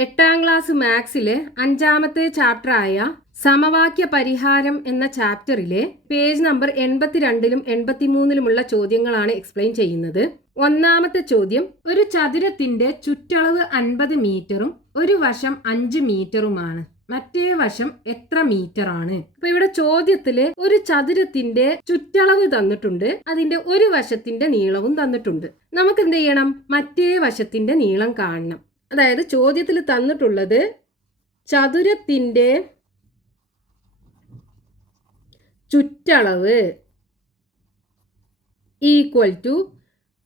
എട്ടാം ക്ലാസ് മാത്സിലെ അഞ്ചാമത്തെ ചാപ്റ്ററായ സമവാക്യ പരിഹാരം എന്ന ചാപ്റ്ററിലെ പേജ് നമ്പർ എൺപത്തിരണ്ടിലും എൺപത്തിമൂന്നിലുമുള്ള ചോദ്യങ്ങളാണ് എക്സ്പ്ലെയിൻ ചെയ്യുന്നത്. ഒന്നാമത്തെ ചോദ്യം ഒരു ചതുരത്തിന്റെ ചുറ്റളവ് അൻപത് മീറ്ററും ഒരു വശം അഞ്ച് മീറ്ററുമാണ്. മറ്റേ വശം എത്ര മീറ്റർ ആണ് അപ്പൊ ഇവിടെ ചോദ്യത്തിൽ ഒരു ചതുരത്തിന്റെ ചുറ്റളവ് തന്നിട്ടുണ്ട് അതിന്റെ ഒരു വശത്തിന്റെ നീളവും തന്നിട്ടുണ്ട്. നമുക്ക് എന്ത് ചെയ്യണം? മറ്റേ വശത്തിന്റെ നീളം കാണണം. അതായത് ചോദ്യത്തിൽ തന്നിട്ടുള്ളത് ചതുരത്തിന്റെ ചുറ്റളവ് ഈക്വൽ ടു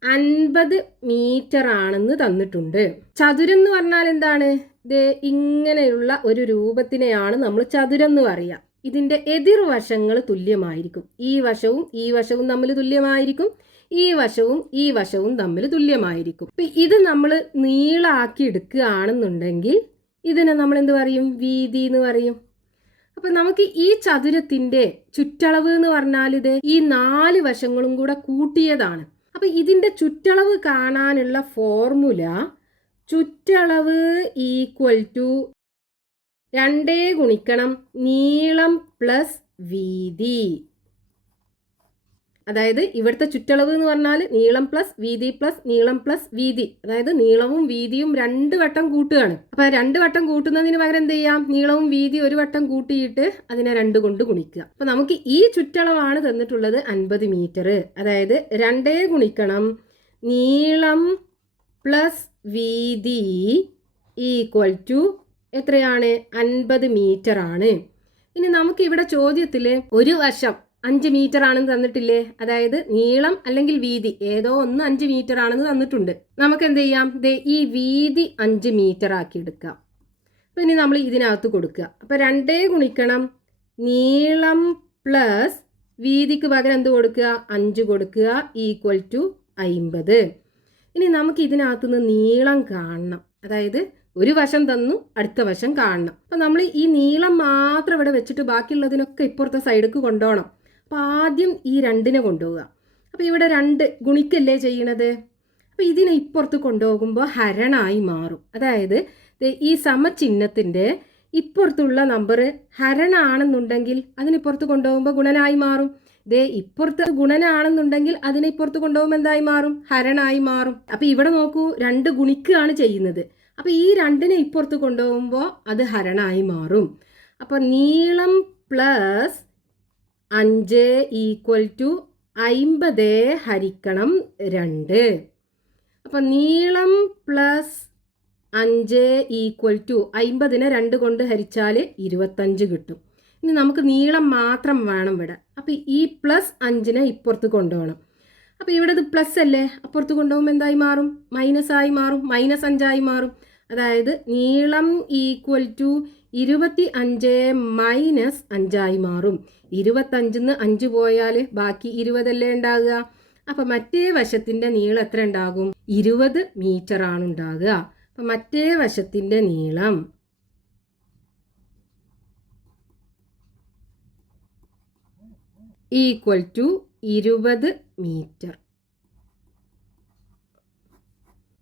അൻപത് മീറ്റർ ആണെന്ന് തന്നിട്ടുണ്ട്. ചതുരം എന്ന് പറഞ്ഞാൽ എന്താണ്? ഇത് ഇങ്ങനെയുള്ള ഒരു രൂപത്തിനെയാണ് നമ്മൾ ചതുരം എന്ന് പറയുക ഇതിന്റെ എതിർവശങ്ങൾ തുല്യമായിരിക്കും. ഈ വശവും ഈ വശവും തമ്മിൽ തുല്യമായിരിക്കും. ഈ വശവും ഈ വശവും തമ്മിൽ തുല്യമായിരിക്കും. ഇപ്പൊ ഇത് നമ്മൾ നീളാക്കി എടുക്കുകയാണെന്നുണ്ടെങ്കിൽ ഇതിനെ നമ്മൾ എന്ത് പറയും? വീതി എന്ന് പറയും. അപ്പൊ നമുക്ക് ഈ ചതുരത്തിന്റെ ചുറ്റളവ് എന്ന് പറഞ്ഞാൽ ഇത് ഈ നാല് വശങ്ങളും കൂടെ കൂട്ടിയതാണ്. അപ്പൊ ഇതിന്റെ ചുറ്റളവ് കാണാനുള്ള ഫോർമുല ചുറ്റളവ് ഈക്വൽ ടു രണ്ടേ ഗുണിക്കണം നീളം പ്ലസ് വീതി. അതായത് ഇവിടുത്തെ ചുറ്റളവ് എന്ന് പറഞ്ഞാൽ നീളം പ്ലസ് വീതി പ്ലസ് നീളം പ്ലസ് വീതി. അതായത് നീളവും വീതിയും രണ്ട് വട്ടം കൂട്ടുകയാണ്. അപ്പൊ രണ്ട് വട്ടം കൂട്ടുന്നതിന് പകരം എന്ത് ചെയ്യാം? നീളവും വീതി ഒരു വട്ടം കൂട്ടിയിട്ട് അതിനെ രണ്ട് കൊണ്ട് ഗുണിക്കുക. അപ്പൊ നമുക്ക് ഈ ചുറ്റളവാണ് തന്നിട്ടുള്ളത് അൻപത് മീറ്റർ അതായത് രണ്ടേ ഗുണിക്കണം നീളം പ്ലസ് വീതി ഈക്വൽ ടു എത്രയാണ്? അൻപത് മീറ്റർ ആണ്. ഇനി നമുക്ക് ഇവിടെ ചോദ്യത്തിൽ ഒരു വശം അഞ്ച് മീറ്റർ ആണെന്ന് തന്നിട്ടില്ലേ? അതായത് നീളം അല്ലെങ്കിൽ വീതി. ഏതോ ഒന്ന് അഞ്ച് മീറ്റർ ആണെന്ന് തന്നിട്ടുണ്ട്. നമുക്ക് എന്ത് ചെയ്യാം? ദേ ഈ വീതി അഞ്ച് മീറ്റർ ആക്കി എടുക്കാം. അപ്പം ഇനി നമ്മൾ ഇതിനകത്ത് കൊടുക്കുക. അപ്പം രണ്ടേ ഗുണിക്കണം നീളം പ്ലസ് വീതിക്ക് പകരം എന്ത് കൊടുക്കുക? അഞ്ച് കൊടുക്കുക ഈക്വൽ ടു അയിമ്പത്. ഇനി നമുക്ക് ഇതിനകത്ത് നിന്ന് നീളം കാണണം. അതായത് ഒരു വശം തന്നു അടുത്ത വശം കാണണം. അപ്പം നമ്മൾ ഈ നീളം മാത്രം ഇവിടെ വെച്ചിട്ട് ബാക്കിയുള്ളതിനൊക്കെ ഇപ്പുറത്തെ സൈഡിലേക്ക് കൊണ്ടുപോകണം. അപ്പോൾ ആദ്യം ഈ രണ്ടിനെ കൊണ്ടുപോവുക. അപ്പോൾ ഇവിടെ രണ്ട് ഗുണിക്കല്ലേ ചെയ്യണത്? അപ്പോൾ ഇതിനെ ഇപ്പുറത്ത് കൊണ്ടുപോകുമ്പോൾ ഹരണായി മാറും. അതായത് ഈ സമചിഹ്നത്തിന്റെ ഇപ്പുറത്തുള്ള നമ്പർ ഹരണാണെന്നുണ്ടെങ്കിൽ അതിനിപ്പുറത്ത് കൊണ്ടുപോകുമ്പോൾ ഗുണനായി മാറും. ദേ ഇപ്പുറത്ത് ഗുണനാണെന്നുണ്ടെങ്കിൽ അതിനെ ഇപ്പുറത്ത് കൊണ്ടുപോകുമ്പോൾ എന്തായി മാറും? ഹരണായി മാറും. അപ്പോൾ ഇവിടെ നോക്കൂ രണ്ട് ഗുണിക്കുകയാണ് ചെയ്യുന്നത്. അപ്പോൾ ഈ രണ്ടിനെ ഇപ്പുറത്ത് കൊണ്ടുപോകുമ്പോൾ അത് ഹരണായി മാറും. അപ്പോൾ നീളം പ്ലസ് അഞ്ച് ഈക്വൽ ടു അയിമ്പത് ഹരിക്കണം രണ്ട്. അപ്പം നീളം പ്ലസ് അഞ്ച് ഈക്വൽ ടു അയിമ്പതിനെ രണ്ട് കൊണ്ട് ഹരിച്ചാൽ ഇരുപത്തഞ്ച് കിട്ടും. ഇനി നമുക്ക് നീളം മാത്രം വേണം ഇവിടെ. അപ്പോൾ ഈ പ്ലസ് അഞ്ചിനെ ഇപ്പുറത്ത് കൊണ്ടുപോകണം. അപ്പോൾ ഇവിടെ ഇത് പ്ലസ് അല്ലേ? അപ്പുറത്ത് കൊണ്ടുപോകുമ്പോൾ എന്തായി മാറും? മൈനസ് ആയി മാറും? മൈനസ് അഞ്ചായി മാറും? അതായത് നീളം ഈക്വൽ ടു ഇരുപത്തി അഞ്ച് മൈനസ് അഞ്ചായി മാറും. ഇരുപത്തഞ്ചിന്ന് അഞ്ച് പോയാൽ ബാക്കി ഇരുപതല്ലേ ഉണ്ടാകുക അപ്പം മറ്റേ വശത്തിന്റെ നീളം എത്ര ഉണ്ടാകും? ഇരുപത് മീറ്റർ ആണ് ഉണ്ടാകുക അപ്പം മറ്റേ വശത്തിന്റെ നീളം ഈക്വൽ ടു ഇരുപത് മീറ്റർ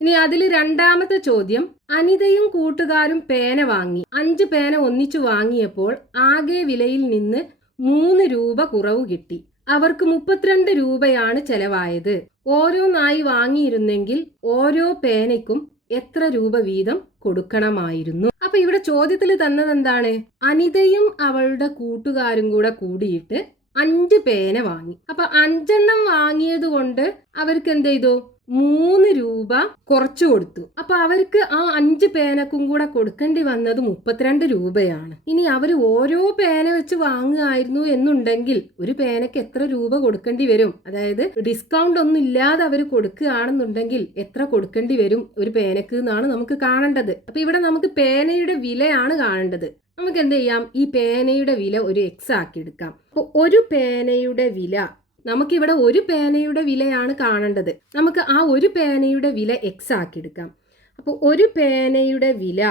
ഇനി അതിൽ രണ്ടാമത്തെ ചോദ്യം അനിതയും കൂട്ടുകാരും പേന വാങ്ങി അഞ്ച് പേന ഒന്നിച്ചു വാങ്ങിയപ്പോൾ ആകെ വിലയിൽ നിന്ന് മൂന്ന് രൂപ കുറവ് കിട്ടി. അവർക്ക് മുപ്പത്തിരണ്ട് രൂപയാണ് ചെലവായത്. ഓരോന്നായി വാങ്ങിയിരുന്നെങ്കിൽ ഓരോ പേനയ്ക്കും എത്ര രൂപ വീതം കൊടുക്കണമായിരുന്നു. അപ്പൊ ഇവിടെ ചോദ്യത്തിൽ തന്നത് എന്താണ് അനിതയും അവളുടെ കൂട്ടുകാരും കൂടെ കൂടിയിട്ട് അഞ്ച് പേന വാങ്ങി. അപ്പൊ അഞ്ചെണ്ണം വാങ്ങിയത് കൊണ്ട് അവർക്ക് എന്ത് ചെയ്തു? മൂന്ന് രൂപ കുറച്ചു കൊടുത്തു. അപ്പൊ അവർക്ക് ആ അഞ്ച് പേനക്കും കൂടെ കൊടുക്കേണ്ടി വന്നത് മുപ്പത്തിരണ്ട് രൂപയാണ്. ഇനി അവർ ഓരോ പേന വെച്ച് വാങ്ങുകയായിരുന്നു എന്നുണ്ടെങ്കിൽ ഒരു പേനക്ക് എത്ര രൂപ കൊടുക്കേണ്ടി വരും? അതായത് ഡിസ്കൗണ്ട് ഒന്നും ഇല്ലാതെ അവർ കൊടുക്കുകയാണെന്നുണ്ടെങ്കിൽ എത്ര കൊടുക്കേണ്ടി വരും ഒരു പേനക്ക് എന്നാണ് നമുക്ക് കാണേണ്ടത്. അപ്പൊ ഇവിടെ നമുക്ക് പേനയുടെ വിലയാണ് കാണേണ്ടത്. നമുക്ക് എന്ത് ചെയ്യാം? ഈ പേനയുടെ വില ഒരു എക്സ് ആക്കി എടുക്കാം. അപ്പോൾ ഒരു പേനയുടെ വില നമുക്കിവിടെ ഒരു പേനയുടെ വിലയാണ് കാണേണ്ടത്. നമുക്ക് ആ ഒരു പേനയുടെ വില എക്സ് ആക്കി എടുക്കാം. അപ്പോൾ ഒരു പേനയുടെ വില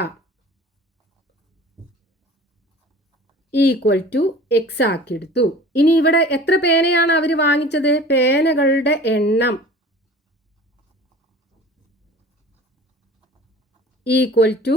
ഈക്വൽ ടു എക്സ് ആക്കി എടുത്തു. ഇനി ഇവിടെ എത്ര പേനയാണ് അവർ വാങ്ങിച്ചത്? പേനകളുടെ എണ്ണം ഈക്വൽ ടു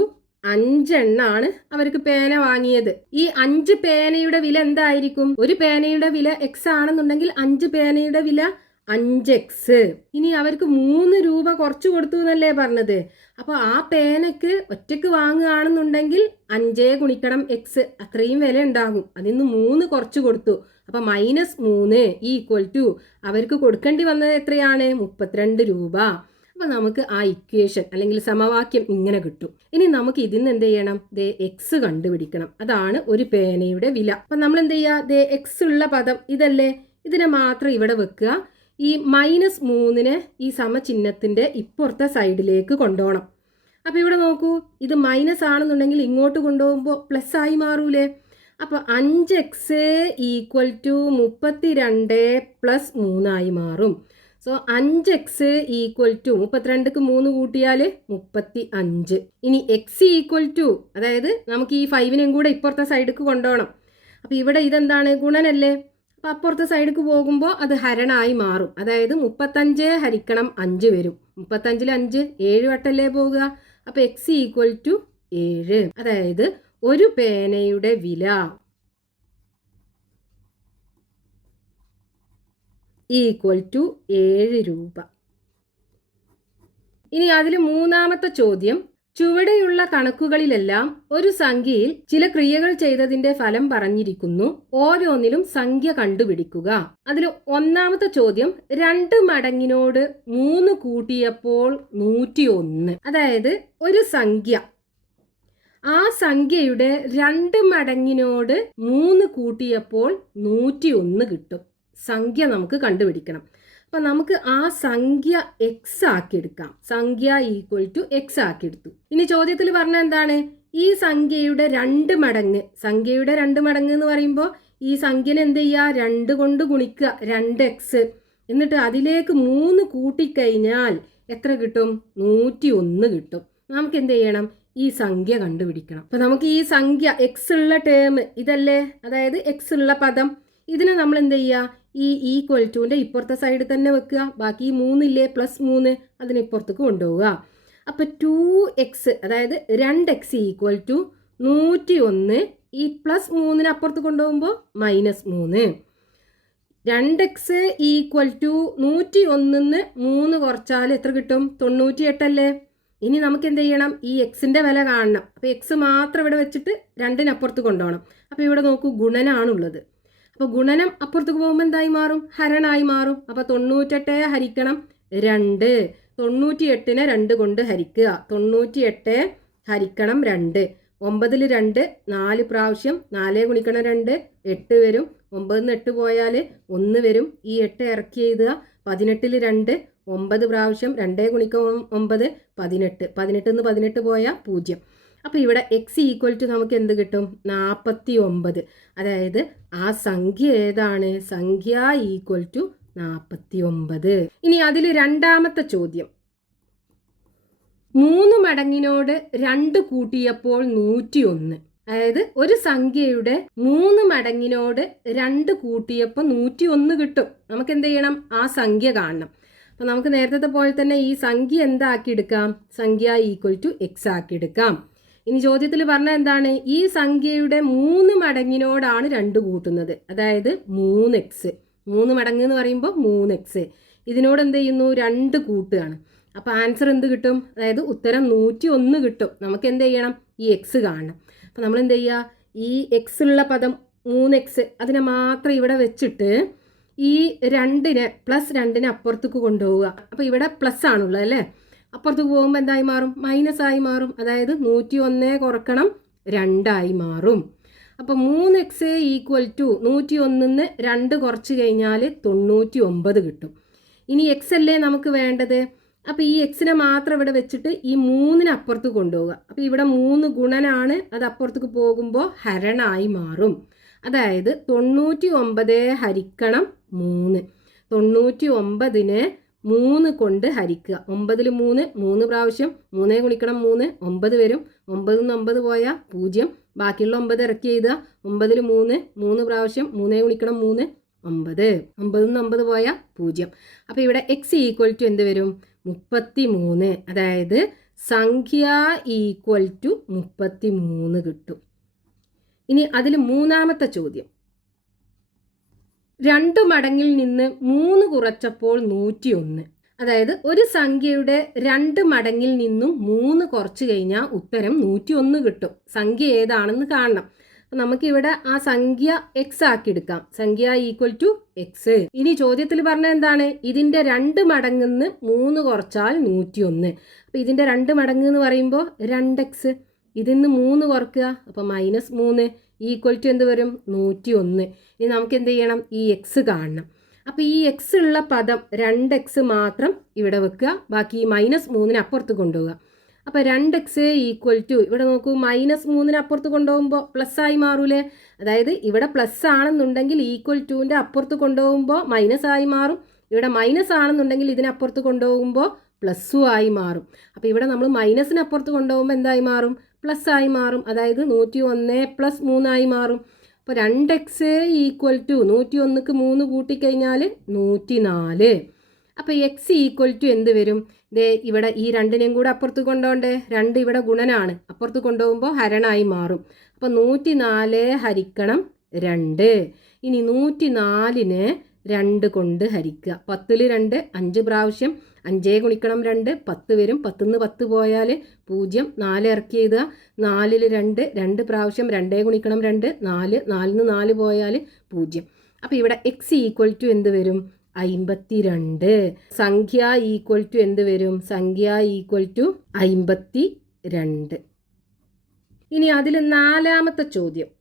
അഞ്ചെണ്ണാണ് അവർക്ക് പേന വാങ്ങിയത്. ഈ അഞ്ച് പേനയുടെ വില എന്തായിരിക്കും? ഒരു പേനയുടെ വില എക്സ് ആണെന്നുണ്ടെങ്കിൽ അഞ്ച് പേനയുടെ വില അഞ്ച് എക്സ് ഇനി അവർക്ക് മൂന്ന് രൂപ കുറച്ച് കൊടുത്തു എന്നല്ലേ പറഞ്ഞത്? അപ്പോൾ ആ പേനക്ക് ഒറ്റയ്ക്ക് വാങ്ങുകയാണെന്നുണ്ടെങ്കിൽ അഞ്ചേ ഗുണിക്കണം എക്സ് അത്രയും വില ഉണ്ടാകും. അതിൽ നിന്ന് മൂന്ന് കുറച്ച് കൊടുത്തു. അപ്പൊ മൈനസ് മൂന്ന് ഈക്വൽ ടു അവർക്ക് കൊടുക്കേണ്ടി വന്നത് എത്രയാണ്? മുപ്പത്തിരണ്ട് രൂപ. അപ്പൊ നമുക്ക് ആ ഇക്വേഷൻ അല്ലെങ്കിൽ സമവാക്യം ഇങ്ങനെ കിട്ടും. ഇനി നമുക്ക് ഇതിന്ന് എന്ത് ചെയ്യണം? ദേ എക്സ് കണ്ടുപിടിക്കണം. അതാണ് ഒരു പേനയുടെ വില. അപ്പൊ നമ്മൾ എന്ത് ചെയ്യുക ദേ എക്സ് ഉള്ള പദം ഇതല്ലേ? ഇതിനെ മാത്രം ഇവിടെ വെക്കുക. ഈ മൈനസ് മൂന്നിന് ഈ സമചിഹ്നത്തിന്റെ ഇപ്പുറത്തെ സൈഡിലേക്ക് കൊണ്ടുപോകണം. അപ്പൊ ഇവിടെ നോക്കൂ. ഇത് മൈനസ് ആണെന്നുണ്ടെങ്കിൽ ഇങ്ങോട്ട് കൊണ്ടുപോകുമ്പോൾ പ്ലസ് ആയി മാറൂലേ? അപ്പോൾ അഞ്ച് എക്സ് ഈക്വൽ ടു മുപ്പത്തി രണ്ട് പ്ലസ് മൂന്നായി മാറും. സോ അഞ്ച് എക്സ് ഈക്വൽ ടു മുപ്പത്തിരണ്ടിക്ക് മൂന്ന് കൂട്ടിയാൽ മുപ്പത്തി അഞ്ച് ഇനി എക്സ് ഈക്വൽ ടു അതായത് നമുക്ക് ഈ ഫൈവിനെയും കൂടെ ഇപ്പുറത്തെ സൈഡിക്ക് കൊണ്ടുപോകണം. അപ്പോൾ ഇവിടെ ഇതെന്താണ് ഗുണനല്ലേ? അപ്പോൾ അപ്പുറത്തെ സൈഡിക്ക് പോകുമ്പോൾ അത് ഹരണായി മാറും. അതായത് മുപ്പത്തഞ്ച് ഹരിക്കണം അഞ്ച് വരും. മുപ്പത്തഞ്ചിൽ അഞ്ച് ഏഴ് വട്ടല്ലേ പോവുക? അപ്പോൾ എക്സ് ഈക്വൽ ടു ഏഴ്. അതായത് ഒരു പേനയുടെ വില. ഈക്വൽ ടു ഏഴ് രൂപ. ഇനി അതിൽ മൂന്നാമത്തെ ചോദ്യം. ചുവടെയുള്ള കണക്കുകളിലെല്ലാം ഒരു സംഖ്യയിൽ ചില ക്രിയകൾ ചെയ്തതിന്റെ ഫലം പറഞ്ഞിരിക്കുന്നു. ഓരോന്നിലും സംഖ്യ കണ്ടുപിടിക്കുക. അതിൽ ഒന്നാമത്തെ ചോദ്യം രണ്ട് മടങ്ങിനോട് മൂന്ന് കൂട്ടിയപ്പോൾ നൂറ്റി ഒന്ന് അതായത് ഒരു സംഖ്യ. ആ സംഖ്യയുടെ രണ്ട് മടങ്ങിനോട് മൂന്ന് കൂട്ടിയപ്പോൾ നൂറ്റി ഒന്ന് കിട്ടും. സംഖ്യ നമുക്ക് കണ്ടുപിടിക്കണം. അപ്പം നമുക്ക് ആ സംഖ്യ എക്സ് ആക്കി എടുക്കാം സംഖ്യ ഈക്വൽ ടു എക്സ് ആക്കി എടുത്തു ഇനി ചോദ്യത്തിൽ പറഞ്ഞ എന്താണ്? ഈ സംഖ്യയുടെ രണ്ട് മടങ്ങ് സംഖ്യയുടെ രണ്ട് മടങ്ങ് എന്ന് പറയുമ്പോൾ ഈ സംഖ്യനെ എന്ത് ചെയ്യുക? രണ്ട് കൊണ്ട് ഗുണിക്കുക രണ്ട് എക്സ് എന്നിട്ട് അതിലേക്ക് മൂന്ന് കൂട്ടിക്കഴിഞ്ഞാൽ എത്ര കിട്ടും? നൂറ്റി ഒന്ന് കിട്ടും. നമുക്ക് എന്ത് ചെയ്യണം? ഈ സംഖ്യ കണ്ടുപിടിക്കണം. അപ്പൊ നമുക്ക് ഈ സംഖ്യ എക്സ് ഉള്ള ടേം ഇതല്ലേ? അതായത് എക്സ് ഉള്ള പദം. ഇതിനെ നമ്മൾ എന്ത് ചെയ്യുക? ഈ ഈക്വൽ ടുവിന്റെ ഇപ്പുറത്തെ സൈഡിൽ തന്നെ വെക്കുക. ബാക്കി മൂന്നില്ലേ പ്ലസ് മൂന്ന് അതിന് ഇപ്പുറത്തേക്ക് കൊണ്ടുപോവുക. അപ്പോൾ ടു എക്സ് അതായത് രണ്ട് എക്സ് ഈക്വൽ ടു നൂറ്റി ഒന്ന് ഈ പ്ലസ് മൂന്നിന് അപ്പുറത്ത് കൊണ്ടുപോകുമ്പോൾ മൈനസ് മൂന്ന്. രണ്ട് എക്സ് ഈക്വൽ ടു നൂറ്റി ഒന്നിന്ന് മൂന്ന് കുറച്ചാൽ എത്ര കിട്ടും? തൊണ്ണൂറ്റി എട്ടല്ലേ ഇനി നമുക്ക് എന്ത് ചെയ്യണം? ഈ എക്സിന്റെ വില കാണണം. അപ്പോൾ എക്സ് മാത്രം ഇവിടെ വെച്ചിട്ട് രണ്ടിനപ്പുറത്ത് കൊണ്ടുപോകണം. അപ്പോൾ ഇവിടെ നോക്കൂ ഗുണനാണുള്ളത്. അപ്പോൾ ഗുണനം അപ്പുറത്തേക്ക് പോകുമ്പോൾ എന്തായി മാറും? ഹരണായി മാറും. അപ്പോൾ തൊണ്ണൂറ്റെട്ട് ഹരിക്കണം രണ്ട്. തൊണ്ണൂറ്റി എട്ടിനെ രണ്ട് കൊണ്ട് ഹരിക്കുക. തൊണ്ണൂറ്റി എട്ട് ഹരിക്കണം രണ്ട്. ഒമ്പതിൽ രണ്ട് നാല് പ്രാവശ്യം നാല് ഗുണിക്കണം രണ്ട് എട്ട് വരും. ഒമ്പതിൽ എട്ട് പോയാൽ ഒന്ന് വരും. ഈ എട്ട് ഇറക്കി എഴുതുക. പതിനെട്ടിൽ രണ്ട് ഒമ്പത് പ്രാവശ്യം രണ്ടേ ഗുണിക്കം ഒമ്പത് പതിനെട്ട്. പതിനെട്ടിൽ നിന്ന് പതിനെട്ട് പോയാൽ പൂജ്യം. അപ്പോൾ ഇവിടെ എക്സ് ഈക്വൽ ടു നമുക്ക് എന്ത് കിട്ടും? നാൽപ്പത്തി ഒമ്പത് അതായത് ആ സംഖ്യ ഏതാണ്? സംഖ്യ ഈക്വൽ ടു നാൽപ്പത്തി ഒമ്പത് ഇനി അതിൽ രണ്ടാമത്തെ ചോദ്യം. മൂന്ന് മടങ്ങിനോട് രണ്ട് കൂട്ടിയപ്പോൾ നൂറ്റി ഒന്ന് അതായത് ഒരു സംഖ്യയുടെ മൂന്ന് മടങ്ങിനോട് രണ്ട് കൂട്ടിയപ്പോൾ നൂറ്റി ഒന്ന് കിട്ടും. നമുക്ക് എന്ത് ചെയ്യണം? ആ സംഖ്യ കാണണം. അപ്പം നമുക്ക് നേരത്തെ പോലെ തന്നെ ഈ സംഖ്യ എന്താക്കി എടുക്കാം? സംഖ്യ ഈക്വൽ ടു എക്സ് ആക്കി എടുക്കാം. ഇനി ചോദ്യത്തിൽ പറഞ്ഞ എന്താണ്? ഈ സംഖ്യയുടെ മൂന്ന് മടങ്ങിനോടാണ് രണ്ട് കൂട്ടുന്നത്. അതായത് മൂന്ന് എക്സ് മൂന്ന് മടങ്ങ് എന്ന് പറയുമ്പോൾ മൂന്ന് എക്സ് ഇതിനോട് എന്ത് ചെയ്യുന്നു? രണ്ട് കൂട്ടുകയാണ്. അപ്പോൾ ആൻസർ എന്ത് കിട്ടും? അതായത് ഉത്തരം നൂറ്റി ഒന്ന് കിട്ടും. നമുക്ക് എന്ത് ചെയ്യണം? ഈ എക്സ് കാണണം. അപ്പോൾ നമ്മൾ എന്ത് ചെയ്യുക? ഈ എക്സ് ഉള്ള പദം മൂന്ന് എക്സ് അതിനെ മാത്രം ഇവിടെ വെച്ചിട്ട് ഈ രണ്ടിനെ പ്ലസ് രണ്ടിനെ അപ്പുറത്തേക്ക് കൊണ്ടുപോവുക. അപ്പോൾ ഇവിടെ പ്ലസ് ആണുള്ളത് അല്ലേ? അപ്പുറത്തേക്ക് പോകുമ്പോൾ എന്തായി മാറും? മൈനസ് ആയി മാറും. അതായത് നൂറ്റി ഒന്ന് കുറക്കണം രണ്ടായി മാറും. അപ്പോൾ മൂന്ന് എക്സ് ഈക്വൽ ടു നൂറ്റി ഒന്നിന്ന് രണ്ട് കുറച്ച് കഴിഞ്ഞാൽ തൊണ്ണൂറ്റി ഒമ്പത് കിട്ടും. ഇനി എക്സ് അല്ലേ നമുക്ക് വേണ്ടത്? അപ്പോൾ ഈ എക്സിനെ മാത്രം ഇവിടെ വെച്ചിട്ട് ഈ മൂന്നിന് അപ്പുറത്ത് കൊണ്ടുപോവുക. അപ്പോൾ ഇവിടെ മൂന്ന് ഗുണനാണ് അത് അപ്പുറത്തേക്ക് പോകുമ്പോൾ ഹരണായി മാറും. അതായത് തൊണ്ണൂറ്റി ഒമ്പത് ഹരിക്കണം മൂന്ന്. തൊണ്ണൂറ്റി ഒമ്പതിന് മൂന്ന് കൊണ്ട് ഹരിക്കുക. ഒമ്പതിൽ മൂന്ന് മൂന്ന് പ്രാവശ്യം. മൂന്നേ ഗുണിക്കണം മൂന്ന് ഒമ്പത് വരും. ഒമ്പതിൽ നിന്ന് ഒമ്പത് പോയാൽ പൂജ്യം. ബാക്കിയുള്ള ഒമ്പത് ഇറക്കി എഴുതുക. ഒമ്പതിൽ മൂന്ന് മൂന്ന് പ്രാവശ്യം. മൂന്നേ ഗുണിക്കണം മൂന്ന് ഒമ്പത്. ഒമ്പതിൽ നിന്ന് ഒമ്പത് പോയാൽ പൂജ്യം. അപ്പോൾ ഇവിടെ എക്സ് ഈക്വൽ ടു എന്ത് വരും? മുപ്പത്തി മൂന്ന് അതായത് സംഖ്യ ഈക്വൽ ടു മുപ്പത്തി മൂന്ന് കിട്ടും. ഇനി അതിൽ മൂന്നാമത്തെ ചോദ്യം. രണ്ട് മടങ്ങിൽ നിന്ന് മൂന്ന് കുറച്ചപ്പോൾ നൂറ്റി ഒന്ന് അതായത് ഒരു സംഖ്യയുടെ രണ്ട് മടങ്ങിൽ നിന്നും മൂന്ന് കുറച്ച് കഴിഞ്ഞാൽ ഉത്തരം നൂറ്റി ഒന്ന് കിട്ടും. സംഖ്യ ഏതാണെന്ന് കാണണം. നമുക്കിവിടെ ആ സംഖ്യ എക്സ് ആക്കി എടുക്കാം സംഖ്യ ഈക്വൽ ടു എക്സ് ഇനി ചോദ്യത്തിൽ പറഞ്ഞ എന്താണ്? ഇതിന്റെ രണ്ട് മടങ്ങുന്ന് മൂന്ന് കുറച്ചാൽ നൂറ്റി ഒന്ന് അപ്പൊ ഇതിന്റെ രണ്ട് മടങ്ങ് എന്ന് പറയുമ്പോൾ രണ്ട് എക്സ് ഇതിന്ന് മൂന്ന് കുറക്കുക അപ്പോൾ മൈനസ് മൂന്ന് ഈക്വൽ ടു എന്ത് വരും? നൂറ്റി ഒന്ന് ഇനി നമുക്ക് എന്ത് ചെയ്യണം? ഈ എക്സ് കാണണം. അപ്പോൾ ഈ എക്സ് ഉള്ള പദം രണ്ട് എക്സ് മാത്രം ഇവിടെ വെക്കുക. ബാക്കി ഈ മൈനസ് മൂന്നിന് അപ്പുറത്ത് കൊണ്ടുപോകുക അപ്പോൾ രണ്ട് എക്സ് ഈക്വൽ ടു ഇവിടെ നോക്കൂ മൈനസ് മൂന്നിന് അപ്പുറത്ത് കൊണ്ടുപോകുമ്പോൾ പ്ലസ് ആയി മാറൂലേ? അതായത് ഇവിടെ പ്ലസ് ആണെന്നുണ്ടെങ്കിൽ ഈക്വൽ ടുവിന്റെ അപ്പുറത്ത് കൊണ്ടുപോകുമ്പോൾ മൈനസ് ആയി മാറും. ഇവിടെ മൈനസ് ആണെന്നുണ്ടെങ്കിൽ ഇതിനപ്പുറത്ത് കൊണ്ടുപോകുമ്പോൾ പ്ലസ്സും ആയി മാറും. അപ്പോൾ ഇവിടെ നമ്മൾ മൈനസിന് അപ്പുറത്ത് കൊണ്ടുപോകുമ്പോൾ എന്തായി മാറും? പ്ലസ് ആയി മാറും. അതായത് നൂറ്റി ഒന്ന് പ്ലസ് മൂന്നായി മാറും. അപ്പോൾ രണ്ട് എക്സ് ഈക്വൽ ടു നൂറ്റി ഒന്നിക്ക് മൂന്ന് കൂട്ടിക്കഴിഞ്ഞാൽ നൂറ്റി നാല് അപ്പോൾ എക്സ് ഈക്വൽ ടു എന്ത് വരും? ദേ ഇവിടെ ഈ രണ്ടിനെയും കൂടെ അപ്പുറത്ത് കൊണ്ടുപോകണ്ടേ രണ്ട് ഇവിടെ ഗുണനാണ്. അപ്പുറത്ത് കൊണ്ടുപോകുമ്പോൾ ഹരണായി മാറും. അപ്പോൾ നൂറ്റി നാല് ഹരിക്കണം രണ്ട്. ഇനി നൂറ്റി നാലിന് രണ്ട് കൊണ്ട് ഹരിക്കുക. പത്തിൽ രണ്ട് അഞ്ച് പ്രാവശ്യം അഞ്ചേ ഗുണിക്കണം രണ്ട് പത്ത് വരും. പത്തുനിന്ന് പത്ത് പോയാൽ പൂജ്യം. നാല് ഇറക്കി എഴുതുക. നാലിൽ രണ്ട് രണ്ട് പ്രാവശ്യം രണ്ടേ ഗുണിക്കണം രണ്ട് നാല് നിന്ന് നാല് പോയാൽ പൂജ്യം. അപ്പോൾ ഇവിടെ എക്സ് ഈക്വൽ ടു എന്ത് വരും? അയിമ്പത്തി രണ്ട് സംഖ്യ ഈക്വൽ ടു എന്ത് വരും? സംഖ്യ ഈക്വൽ ടു അയിമ്പത്തി രണ്ട് ഇനി അതിൽ നാലാമത്തെ ചോദ്യം.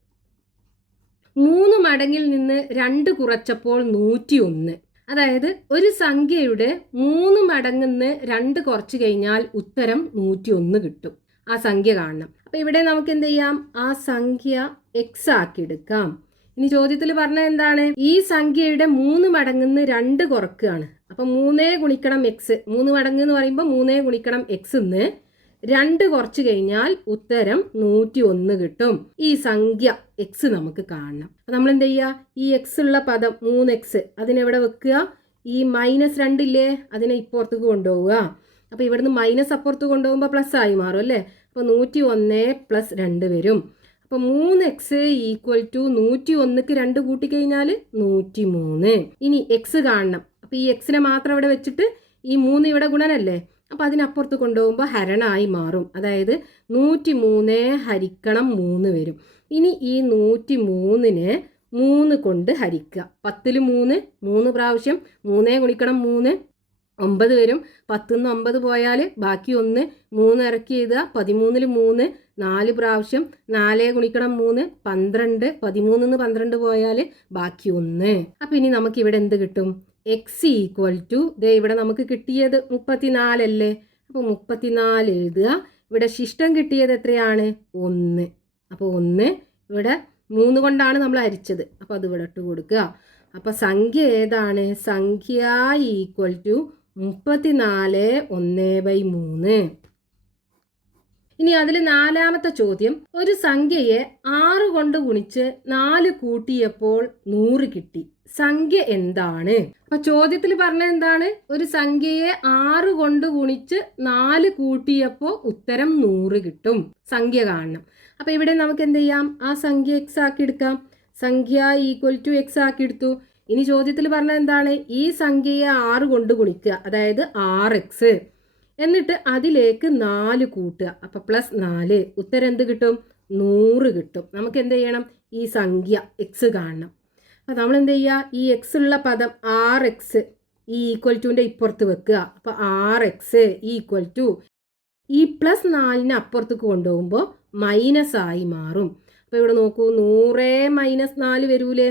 മൂന്ന് മടങ്ങിൽ നിന്ന് രണ്ട് കുറച്ചപ്പോൾ നൂറ്റി ഒന്ന് അതായത് ഒരു സംഖ്യയുടെ മൂന്ന് മടങ്ങുന്ന് രണ്ട് കുറച്ച് കഴിഞ്ഞാൽ ഉത്തരം നൂറ്റി ഒന്ന് കിട്ടും. ആ സംഖ്യ കാണണം. അപ്പൊ ഇവിടെ നമുക്ക് എന്ത് ചെയ്യാം? ആ സംഖ്യ എക്സ് ആക്കി എടുക്കാം. ഇനി ചോദ്യത്തിൽ പറഞ്ഞ എന്താണ്? ഈ സംഖ്യയുടെ മൂന്ന് മടങ്ങുന്ന് രണ്ട് കുറക്കുകയാണ് അപ്പൊ മൂന്നേ ഗുണിക്കണം എക്സ് മൂന്ന് മടങ്ങ് എന്ന് പറയുമ്പോൾ മൂന്നേ ഗുണിക്കണം എക്സ് എന്ന് രണ്ട് കുറച്ച് കഴിഞ്ഞാൽ ഉത്തരം നൂറ്റി ഒന്ന് കിട്ടും. ഈ സംഖ്യ എക്സ് നമുക്ക് കാണണം. നമ്മൾ എന്ത് ചെയ്യുക ഈ എക്സ് ഉള്ള പദം മൂന്ന് എക്സ് അതിനെവിടെ വെക്കുക? ഈ മൈനസ് രണ്ടില്ലേ അതിനെ ഇപ്പുറത്തേക്ക് കൊണ്ടുപോവുക. അപ്പോൾ ഇവിടുന്ന് മൈനസ് അപ്പുറത്ത് കൊണ്ടുപോകുമ്പോൾ പ്ലസ് ആയി മാറും അല്ലേ? അപ്പോൾ നൂറ്റി ഒന്ന് പ്ലസ് രണ്ട് വരും. അപ്പോൾ മൂന്ന് എക്സ് ഈക്വൽ ടു നൂറ്റി ഒന്നിക്ക് രണ്ട് കൂട്ടിക്കഴിഞ്ഞാൽ നൂറ്റി മൂന്ന് ഇനി എക്സ് കാണണം. അപ്പോൾ ഈ എക്സിനെ മാത്രം ഇവിടെ വെച്ചിട്ട് ഈ മൂന്ന് ഇവിടെ ഗുണനല്ലേ? അപ്പോൾ അതിനപ്പുറത്ത് കൊണ്ടുപോകുമ്പോൾ ഹരണായി മാറും. അതായത് നൂറ്റി മൂന്ന് ഹരിക്കണം മൂന്ന് വരും. ഇനി ഈ നൂറ്റി മൂന്നിന് മൂന്ന് കൊണ്ട് ഹരിക്കുക. പത്തിൽ മൂന്ന് മൂന്ന് പ്രാവശ്യം മൂന്നേ ഗുണിക്കണം മൂന്ന് ഒമ്പത് വരും. പത്തുനിന്ന് ഒമ്പത് പോയാൽ ബാക്കി ഒന്ന് മൂന്ന് ഇറക്കി എഴുതുക. പതിമൂന്നിൽ മൂന്ന് നാല് പ്രാവശ്യം നാലേ ഗുണിക്കണം മൂന്ന് പന്ത്രണ്ട്. പതിമൂന്നിന്ന് പന്ത്രണ്ട് പോയാൽ ബാക്കി ഒന്ന്. അപ്പം ഇനി നമുക്ക് ഇവിടെ എന്ത് കിട്ടും? എക്സ് ഈക്വൽ ടു ദേ ഇവിടെ നമുക്ക് കിട്ടിയത് മുപ്പത്തിനാലല്ലേ അപ്പോൾ മുപ്പത്തിനാല് എഴുതുക. ഇവിടെ ശിഷ്ടം കിട്ടിയത് എത്രയാണ്? ഒന്ന്. അപ്പോൾ ഒന്ന് ഇവിടെ മൂന്ന് കൊണ്ടാണ് നമ്മൾ അരിച്ചത്. അപ്പോൾ അത് ഇവിടെ ഇട്ട് കൊടുക്കുക. അപ്പോൾ സംഖ്യ ഏതാണ്? സംഖ്യ ഈക്വൽ ടു മുപ്പത്തിനാല് ഒന്ന് ബൈ മൂന്ന്. ഇനി അതിൽ നാലാമത്തെ ചോദ്യം. ഒരു സംഖ്യയെ ആറ് കൊണ്ട് ഗുണിച്ച് നാല് കൂട്ടിയപ്പോൾ നൂറ് കിട്ടി. സംഖ്യ എന്താണ്? അപ്പൊ ചോദ്യത്തിൽ പറഞ്ഞ എന്താണ്? ഒരു സംഖ്യയെ ആറ് കൊണ്ട് ഗുണിച്ച് നാല് കൂട്ടിയപ്പോൾ ഉത്തരം നൂറ് കിട്ടും. സംഖ്യ കാണണം. അപ്പൊ ഇവിടെ നമുക്ക് എന്ത് ചെയ്യാം? ആ സംഖ്യ എക്സ് ആക്കി എടുക്കാം. സംഖ്യ ഈക്വൽ ടു എക്സ് ആക്കി എടുത്തു. ഇനി ചോദ്യത്തിൽ പറഞ്ഞ എന്താണ്? ഈ സംഖ്യയെ ആറ് കൊണ്ട് ഗുണിക്കുക അതായത് ആറ് എക്സ് എന്നിട്ട് അതിലേക്ക് നാല് കൂട്ടുക. അപ്പം പ്ലസ് നാല്. ഉത്തരം എന്ത് കിട്ടും? നൂറ് കിട്ടും. നമുക്ക് എന്ത് ചെയ്യണം? ഈ സംഖ്യ എക്സ് കാണണം. അപ്പം നമ്മൾ എന്ത് ചെയ്യുക ഈ എക്സ് ഉള്ള പദം ആർ എക്സ് ഈ ഈക്വൽ ടുവിന്റെ ഇപ്പുറത്ത് വെക്കുക. അപ്പോൾ ആർ എക്സ് ഈക്വൽ ടു ഈ പ്ലസ് നാലിന് അപ്പുറത്തേക്ക് കൊണ്ടുപോകുമ്പോൾ മൈനസ് ആയി മാറും. അപ്പോൾ ഇവിടെ നോക്കൂ നൂറേ മൈനസ് നാല് വരൂലേ?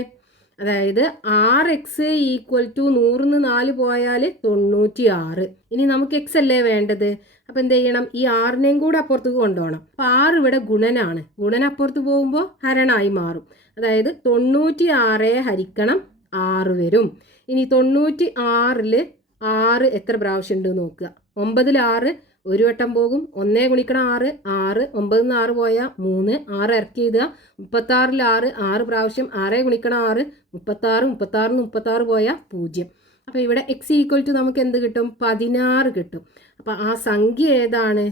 അതായത് ആർ എക്സ് ഈക്വൽ ടു നൂറിന് നാല് പോയാൽ തൊണ്ണൂറ്റി ആറ് ഇനി നമുക്ക് എക്സ് അല്ലേ വേണ്ടത്? അപ്പം എന്ത് ചെയ്യണം? ഈ ആറിനെയും കൂടെ അപ്പുറത്തേക്ക് കൊണ്ടുപോകണം. അപ്പൊ ആറ് ഇവിടെ ഗുണനാണ്. ഗുണൻ അപ്പുറത്ത് പോകുമ്പോൾ ഹരണായി മാറും. അതായത് തൊണ്ണൂറ്റി ആറേ ഹരിക്കണം ആറ് വരും. ഇനി തൊണ്ണൂറ്റി ആറിൽ ആറ് എത്ര പ്രാവശ്യം ഉണ്ട് നോക്കുക. ഒമ്പതിൽ ആറ് ഒരു വട്ടം പോകും. ഒന്നേ ഗുണിക്കണം ആറ് ആറ് ഒമ്പതിൽ നിന്ന് ആറ് പോയാൽ മൂന്ന്. ആറ് ഇറക്കി എഴുതുക. മുപ്പത്താറിൽ ആറ് ആറ് പ്രാവശ്യം ആറേ ഗുണിക്കണം ആറ് മുപ്പത്താറ് മുപ്പത്താറിന് മുപ്പത്താറ് പോയാൽ പൂജ്യം. അപ്പോൾ ഇവിടെ എക്സ് ഈക്വൽ ടു നമുക്ക് എന്ത് കിട്ടും? പതിനാറ് കിട്ടും. അപ്പോൾ ആ സംഖ്യ ഏതാണ്?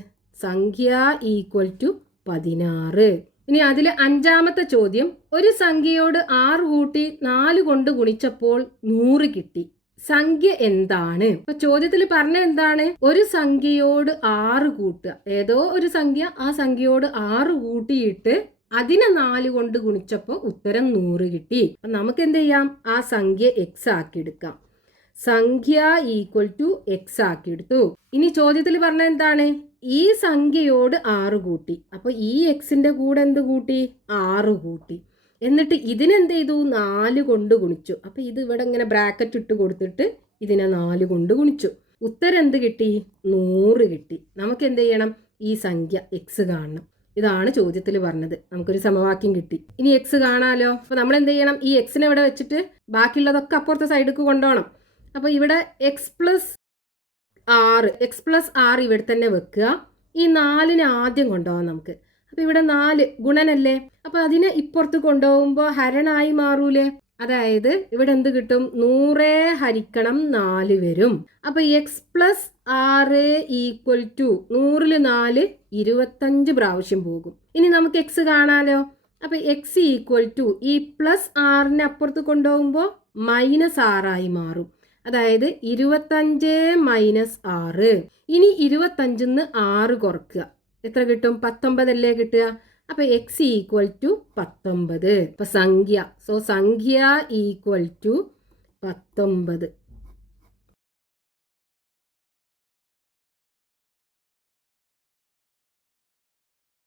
സംഖ്യ ഈക്വൽ ടു പതിനാറ്. ഇനി അതിൽ അഞ്ചാമത്തെ ചോദ്യം ഒരു സംഖ്യയോട് ആറ് കൂട്ടി നാല് കൊണ്ട് ഗുണിച്ചപ്പോൾ നൂറ് കിട്ടി. സംഖ്യ എന്താണ്? അപ്പൊ ചോദ്യത്തിൽ പറഞ്ഞ എന്താണ്? ഒരു സംഖ്യയോട് ആറ് കൂട്ടുക. ഏതോ ഒരു സംഖ്യ ആ സംഖ്യയോട് ആറ് കൂട്ടിയിട്ട് അതിനെ നാല് കൊണ്ട് ഗുണിച്ചപ്പോൾ ഉത്തരം നൂറ് കിട്ടി. നമുക്ക് എന്ത് ചെയ്യാം? ആ സംഖ്യ എക്സ് ആക്കി എടുക്കാം. സംഖ്യ ഈക്വൽ ടു എക്സ് ആക്കി എടുത്തു. ഇനി ചോദ്യത്തിൽ പറഞ്ഞ എന്താണ്? ഈ സംഖ്യയോട് ആറ് കൂട്ടി. അപ്പൊ ഈ എക്സിന്റെ കൂടെ എന്ത് കൂട്ടി? ആറ് കൂട്ടി. എന്നിട്ട് ഇതിനെന്ത് ചെയ്തു? നാല് കൊണ്ട് ഗുണിച്ചു. അപ്പൊ ഇത് ഇവിടെ ഇങ്ങനെ ബ്രാക്കറ്റ് ഇട്ട് കൊടുത്തിട്ട് ഇതിനെ നാല് കൊണ്ട് ഗുണിച്ചു. ഉത്തരം എന്ത് കിട്ടി? നൂറ് കിട്ടി. നമുക്ക് എന്ത് ചെയ്യണം? ഈ സംഖ്യ എക്സ് കാണണം. ഇതാണ് ചോദ്യത്തിൽ പറഞ്ഞത്. നമുക്കൊരു സമവാക്യം കിട്ടി. ഇനി എക്സ് കാണാലോ? അപ്പൊ നമ്മൾ എന്ത് ചെയ്യണം? ഈ എക്സിനെ ഇവിടെ വെച്ചിട്ട് ബാക്കിയുള്ളതൊക്കെ അപ്പുറത്തെ സൈഡിലേക്ക് കൊണ്ടുപോകണം. അപ്പോൾ ഇവിടെ എക്സ് പ്ലസ് ആറ് എക്സ് പ്ലസ് ആറ് ഇവിടെ തന്നെ വെക്കുക. ഈ നാലിനെ ആദ്യം കൊണ്ടുപോകാം നമുക്ക്. അപ്പോൾ ഇവിടെ നാല് ഗുണനല്ലേ? അപ്പോൾ അതിനെ ഇപ്പുറത്ത് കൊണ്ടുപോകുമ്പോൾ ഹരണായി മാറൂലേ? അതായത് ഇവിടെ എന്ത് കിട്ടും? നൂറേ ഹരിക്കണം നാല് വരും. അപ്പോൾ എക്സ് പ്ലസ് ആറ് ഈക്വൽ ടു നൂറിൽ നാല് ഇരുപത്തഞ്ച് പ്രാവശ്യം പോകും. ഇനി നമുക്ക് എക്സ് കാണാലോ? അപ്പോൾ എക്സ് ഈക്വൽ ടു ഈ പ്ലസ് ആറിനെ അപ്പുറത്ത് കൊണ്ടുപോകുമ്പോൾ മൈനസ് ആറായി മാറും. അതായത് ഇരുപത്തഞ്ച് മൈനസ് ആറ്. ഇനി ഇരുപത്തഞ്ചിന്ന് ആറ് കുറക്കുക. എത്ര കിട്ടും? പത്തൊമ്പതല്ലേ കിട്ടുക? അപ്പൊ എക്സ് ഈക്വൽ ടു പത്തൊമ്പത്. അപ്പൊ സംഖ്യ. സോ സംഖ്യ ഈക്വൽ ടു പത്തൊമ്പത്.